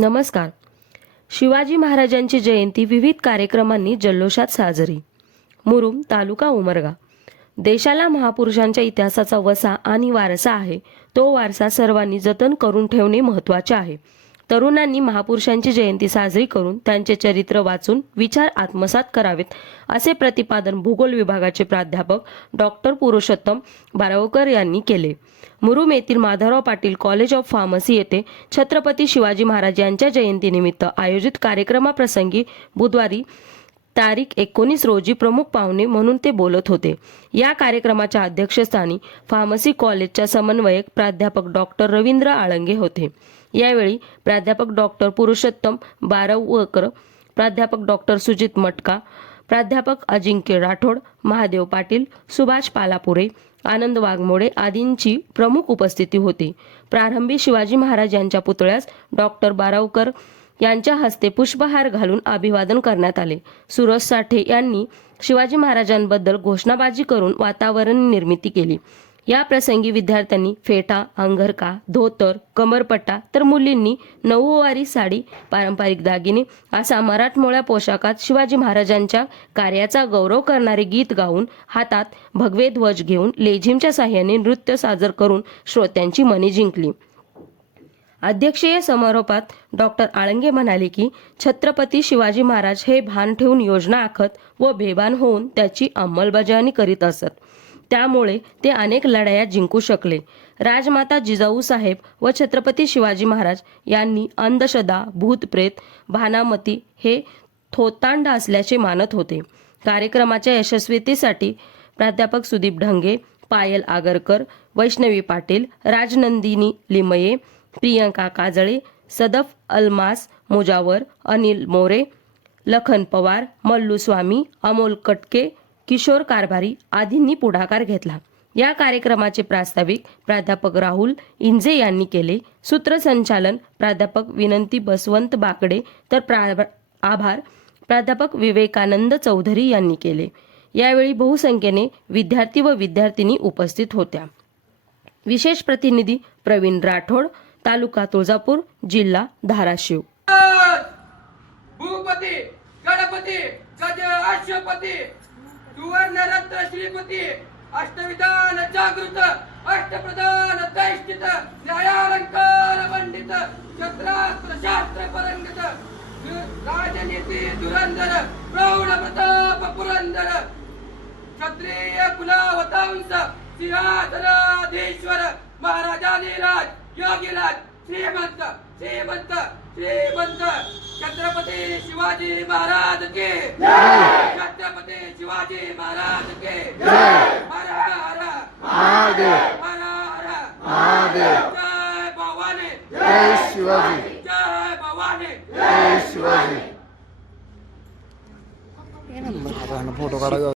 नमस्कार. शिवाजी महाराजांची जयंती विविध कार्यक्रमांनी जल्लोषात साजरी. मुरुम तालुका उमरगा. देशाला महापुरुषांच्या इतिहासाचा वसा आणि वारसा आहे तो वारसा सर्वांनी जतन करून ठेवणे महत्त्वाचे आहे. तरुणांनी महापुरुषांची जयंती साजरी करून त्यांचे चरित्र वाचून विचार आत्मसात करावेत असे प्रतिपादन भूगोल विभागाचे प्राध्यापक डॉक्टर पुरुषोत्तम बारावकर यांनी केले. मुरुम येथील Madhavrao Patil college of pharmacy येथे छत्रपती शिवाजी महाराज यांच्या जयंतीनिमित्त आयोजित कार्यक्रमाप्रसंगी बुधवारी तारीख एकोणीस रोजी प्रमुख पाहुणे म्हणून ते बोलत होते. या कार्यक्रमाच्या अध्यक्षस्थानी फार्मसी कॉलेजच्या समन्वयक प्राध्यापक डॉक्टर रवींद्र आळंगे होते. यावेळी प्राध्यापक डॉक्टर पुरुषोत्तम बारवकर प्राध्यापक डॉक्टर सुजित मटका प्राध्यापक अजिंक्य राठोड महादेव पाटील सुभाष पालापुरे आनंद वाघमोडे आदींची प्रमुख उपस्थिती होती. प्रारंभी शिवाजी महाराज यांच्या पुतळ्यास डॉक्टर बारावकर यांच्या हस्ते पुष्पहार घालून अभिवादन करण्यात आले. सुरज साठे यांनी शिवाजी महाराजांबद्दल घोषणाबाजी करून वातावरण निर्मिती केली. या प्रसंगी विद्यार्थ्यांनी फेटा अंगरका धोतर कमरपट्टा तर मुलींनी नऊवारी साडी पारंपरिक दागिने असा मराठमोळ्या पोशाखात शिवाजी महाराजांच्या कार्याचा गौरव करणारे गीत गाऊन हातात भगवे ध्वज घेऊन लेझिमच्या साह्याने नृत्य सादर करून श्रोत्यांची मने जिंकली. अध्यक्षीय समारोपात डॉक्टर आळंगे म्हणाले की छत्रपती शिवाजी महाराज हे भान ठेवून योजना आखत व बेभान होऊन त्याची अंमलबजावणी करीत असत. त्यामुळे ते अनेक लढाया जिंकू शकले. राजमाता जिजाऊ साहेब व छत्रपती शिवाजी महाराज यांनी अंधश्रद्धा भूतप्रेत भानामती हे थोतांड असल्याचे मानत होते. कार्यक्रमाच्या यशस्वीतेसाठी प्राध्यापक सुदीप ढंगे पायल आगरकर वैष्णवी पाटील राजनंदिनी लिमये प्रियंका काजळे सदफ अलमास मुजावर अनिल मोरे लखन पवार मल्लू स्वामी अमोल कटके किशोर कारभारी आदींनी पुढाकार घेतला. या कार्यक्रमाचे प्रास्ताविक प्राध्यापक राहुल इंजे यांनी केले. सूत्रसंचालन प्राध्यापक विनंती बसवंत बाकडे. तर प्रा आभार. प्राध्यापक विवेकानंद चौधरी यांनी केले. यावेळी बहुसंख्येने विद्यार्थी व विद्यार्थिनी उपस्थित होत्या. विशेष प्रतिनिधी प्रवीण राठोड तालुका तुळजापूर जिल्हा धाराशिव. भूपती गणपती सुवर्णरत्न श्रीपती अष्टविधान जागृत अष्टप्रधान दैष्टित न्यायालंकार पंडित शस्त्रास्त्र शास्त्र परंगत राजनीती धुरंधर प्रौढ प्रताप पुरंदर क्षत्रिय कुलावतांस सिंहासनाधीश्वर महाराजाधिराज योगीराज श्रीमंत श्रीमंत श्रीमंत. छत्रपती शिवाजी महाराज के. छत्रपती शिवाजी महाराज के. हर हर महादेव! हर हर. महादेव! जय भवानी! जय शिवाजी! जय भवानी! जय शिवाजी! फोटो काढा.